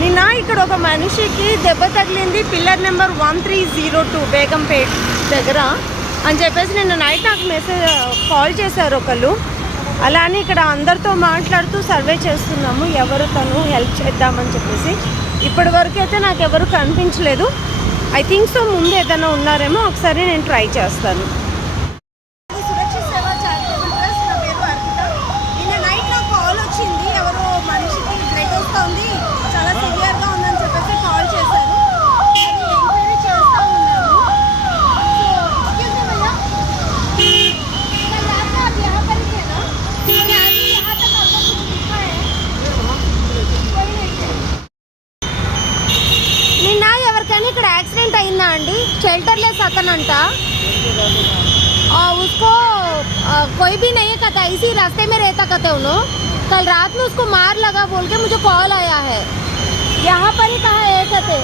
నిన్న ఇక్కడ ఒక మనిషికి దెబ్బ తగిలింది పిల్లర్ నెంబర్ 1302 బేగంపేట్ దగ్గర అని చెప్పేసి నిన్న నైట్ నాకు కాల్ చేశారు ఒకళ్ళు. అలానే ఇక్కడ అందరితో మాట్లాడుతూ సర్వే చేస్తున్నాము, ఎవరు తను హెల్ప్ చేద్దామని చెప్పేసి. ఇప్పటి వరకు అయితే నాకు ఎవరు కనిపించలేదు. ఐ థింక్ సో ముందు ఏదైనా ఉన్నారేమో, ఒకసారి నేను ట్రై చేస్తాను. సురక్షిత సేవ చారిటబుల్ ట్రస్ట్, నా పేరు అర్పిత. నిన్న నైట్ నాకు కాల్ వచ్చింది, ఎవరో మనిషికి బ్లడ్ వస్తుంది, చాలా సివియర్గా ఉందని చెప్పేసి కాల్ చేశారు. అది ఎంక్వైరీ చేస్తూ ఉన్నాము. నిన్న ఎవరికైనా ఇక్కడ యాక్సిడెంట్ అయిందా అండి? షెల్टरलेस అతనంట, उसको कोई भी नहीं है कहता, इसी रास्ते में रहता कहते उन्होंने. कल रात में उसको मार लगा बोल के मुझे कॉल आया है. यहाँ पर ही कहाँ है कहते,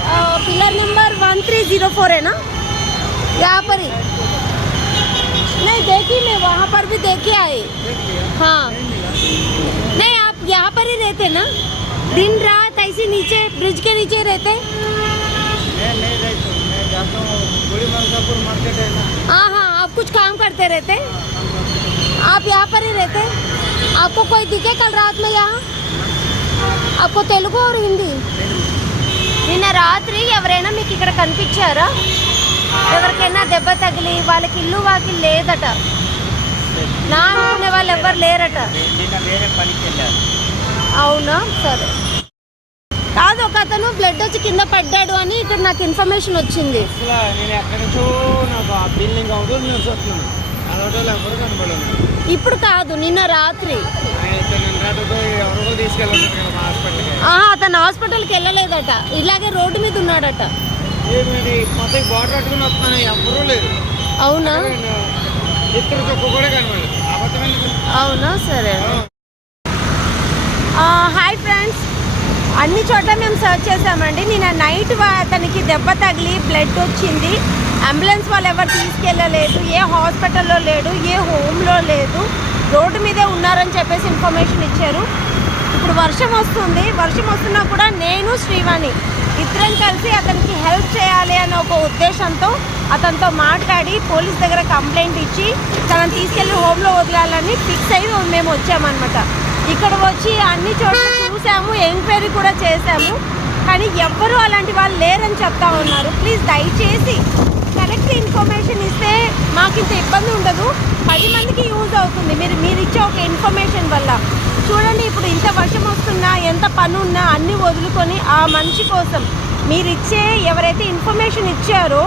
पिलर नंबर 1304 है ना, यहाँ पर ही. नहीं देखी मैं, वहाँ पर भी देखे आए. हाँ नहीं, आप यहाँ पर ही रहते ना, दिन रात ऐसे नीचे ब्रिज के नीचे रहते? नहीं रहता, मैं जाता हूँ बड़ी मलकापुर मार्केट है ना. हाँ हाँ, आप कुछ काम करते रहते? आप यहाँ पर ही रहते? आपको कोई दिखे कल रात में यहाँ? आपको तेलुगु और हिंदी? నిన్న రాత్రి ఎవరైనా మీకు ఇక్కడ కనిపించారా? ఎవరికైనా దెబ్బ తగిలి వాళ్ళకి ఇల్లు వాకి లేదట, నా అనుకునే వాళ్ళు ఎవరు లేరట. అవునా? సరే. కాదు, ఒక అతను బ్లడ్ వచ్చి కింద పడ్డాడు అని ఇక్కడ నాకు ఇన్ఫర్మేషన్ వచ్చింది. ఇప్పుడు కాదు, నిన్న రాత్రి. అతను హాస్పిటల్కి వెళ్ళలేదట, ఇలాగే రోడ్డు మీద ఉన్నాడట. అవునా? అవునా? సరే. హాయ్ ఫ్రెండ్స్, అన్ని చోట్ల మేము సర్చ్ చేసామండి. నిన్న నైట్ అతనికి దెబ్బ తగిలి బ్లడ్ వచ్చింది. అంబులెన్స్ వాళ్ళు ఎవరు తీసుకెళ్ళలేదు, ఏ హాస్పిటల్లో లేడు, ఏ హోమ్లో లేదు, రోడ్డు మీదే ఉన్నారని చెప్పేసి ఇన్ఫర్మేషన్ ఇచ్చారు. ఇప్పుడు వర్షం వస్తుంది, వర్షం వస్తున్నా కూడా నేను శ్రీవాణి ఇద్దరం కలిసి అతనికి హెల్ప్ చేయాలి అనే ఒక ఉద్దేశంతో అతనితో మాట్లాడి పోలీస్ దగ్గర కంప్లైంట్ ఇచ్చి తనని తీసుకెళ్ళి హోమ్లో వదిలాలని ఫిక్స్ అయ్యి మేము వచ్చామన్నమాట. ఇక్కడ వచ్చి అన్ని చోట్ల చూసాము, ఎంక్వైరీ కూడా చేశాము, కానీ ఎవ్వరూ అలాంటి వాళ్ళు లేరని చెప్తా ఉన్నారు. ప్లీజ్ దయచేసి కరెక్ట్ ఇన్ఫర్మేషన్ ఇస్తే మాకు ఇంత ఇబ్బంది ఉండదు, 10 మందికి యూజ్ అవుతుంది. మీరు ఇచ్చే ఒక ఇన్ఫర్మేషన్ వల్ల. చూడండి, ఇప్పుడు ఇంత వర్షం వస్తున్నా, ఎంత పని ఉన్నా అన్నీ వదులుకొని ఆ మనిషి కోసం మీరు ఇచ్చే ఎవరైతే ఇన్ఫర్మేషన్ ఇచ్చారో,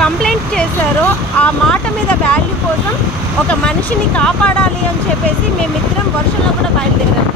కంప్లైంట్ చేశారో, ఆ మాట మీద వాల్యూ కోసం ఒక మనిషిని కాపాడాలి అని చెప్పేసి మేమిద్దరం వర్షంలో కూడా బయలుదేరాం.